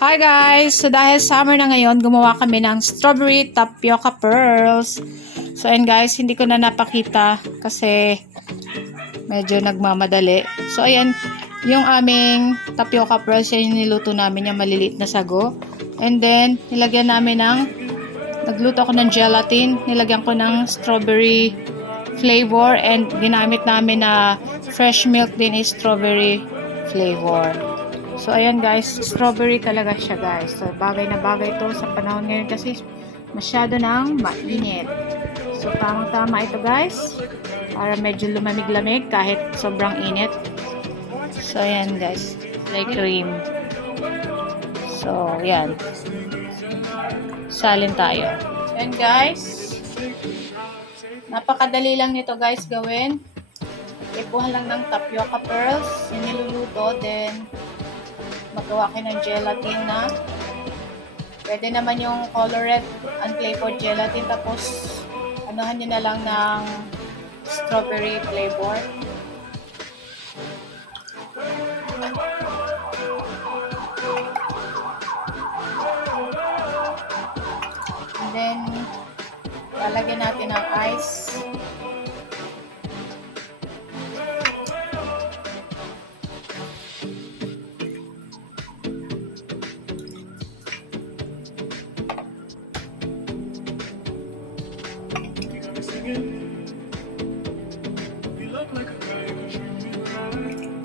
Hi guys! So dahil summer na ngayon, gumawa kami ng strawberry tapioca pearls. So and guys, hindi ko na napakita kasi medyo nagmamadali. So ayan, yung aming tapioca pearls, yan yung niluto namin, yung maliliit na sago. And then, nagluto ako ng gelatin, nilagyan ko ng strawberry flavor and ginamit namin na fresh milk din is strawberry flavor. So, ayan guys, strawberry talaga siya guys. So, bagay na bagay to sa panahon ngayon kasi masyado nang mainit. So, tamang-tama ito guys. Para medyo lumamig-lamig kahit sobrang init. So, ayan guys. Like cream. So, ayan. Salin tayo. Ayan guys. Napakadali lang nito guys gawin. Ipuhan lang ng tapioca pearls. Yung niluluto. Then, magawa kayo ng gelatin na pwede naman yung colored unflavored gelatin, tapos anuhan nyo na lang ng strawberry flavor. And then lalagyan natin ng ice.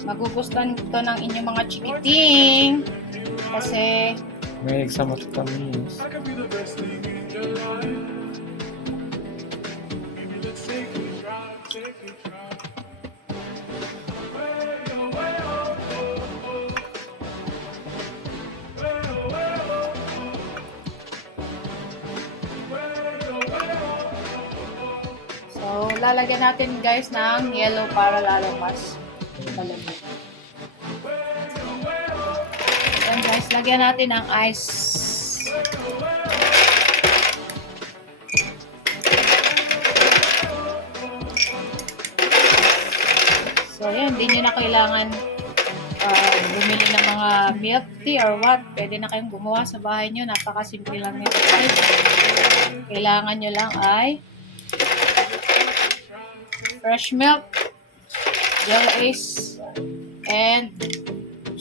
Magugustuhan ito ng inyong mga chikiting kasi may exam at tamis. so lalagyan natin guys ng yellow para lalo mas malamig. Ayan guys, lagyan natin ng ice. So ayan, hindi nyo na kailangan bumili ng mga milk tea or what. Pwede na kayong gumawa sa bahay nyo. Napakasimple lang nito guys. Kailangan nyo lang ay fresh milk, yellow ice, and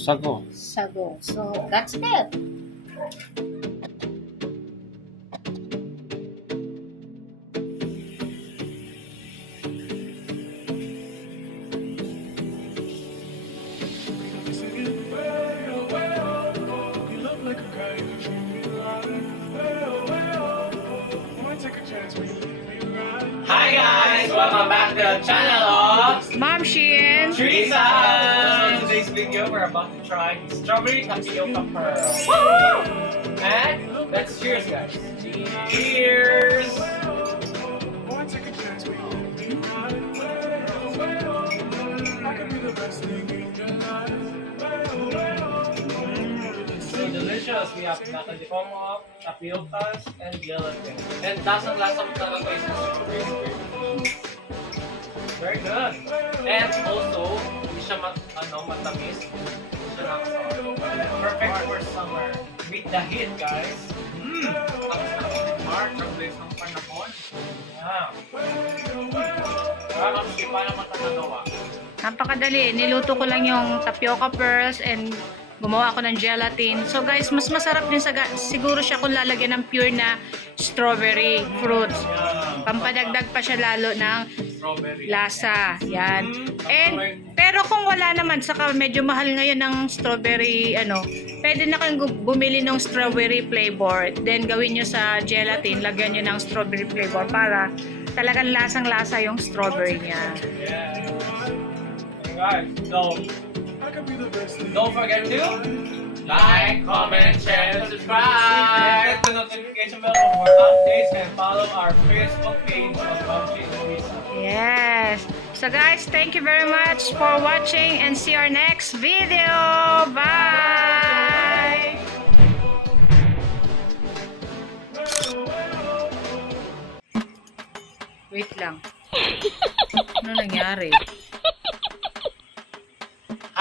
Sago. sago. So, that's it. Hi guys! Welcome back to the channel of Mom Sheehan. Teresa! So today's video we're about to try the strawberry tapioca pearls. And let's cheers guys! Cheers! So delicious! We have nakadepomo, tapiocas, and gelatin. And lasang-lasang talaga is strawberry. Very good. And also, hindi siya matamis. Hindi siya nakasawar. Perfect for summer. With the heat, guys. Tapos na March, ang days ng panahon. Yeah. Parang sipa naman ito nagawa. Napakadali. Niluto ko lang yung tapioca pearls and gumawa ako ng gelatin. So guys, mas masarap din siguro siya kung lalagyan ng pure na strawberry fruits. Pampadagdag pa siya lalo ng Strawberry. lasa. Yan. And pero kung wala naman, saka medyo mahal ngayon ng strawberry, pwede na kayong bumili ng strawberry flavor. Then gawin nyo sa gelatin, lagyan nyo ng strawberry flavor para talagang lasang-lasa yung strawberry niya. Yeah. Hey guys, so don't forget to like, comment, share, and subscribe. Hit the notification bell for more updates and follow our Facebook page of Country Teresa. Yes. So guys, thank you very much for watching and see our next video. Bye! Wait lang. Ano nangyari?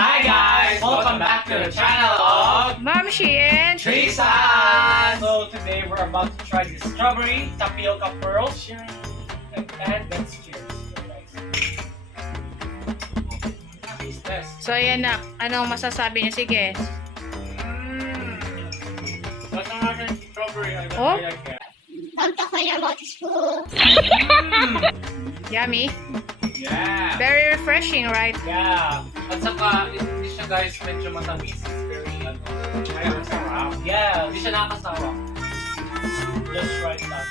Hi guys! Welcome back to the channel of Mamshi and Trisan! So today we're about to try the strawberry tapioca pearls. And let's cheers. Taste test. So ayan na, anong masasabi niyo? Sige. What's natin strawberry? I Oh? don't like it. Yummy. Yeah! Very refreshing, right? Yeah! At saka, hindi siya guys medyo matamis. It's very, nakakasawa. Yeah, hindi siya nakakasawa. Just right now.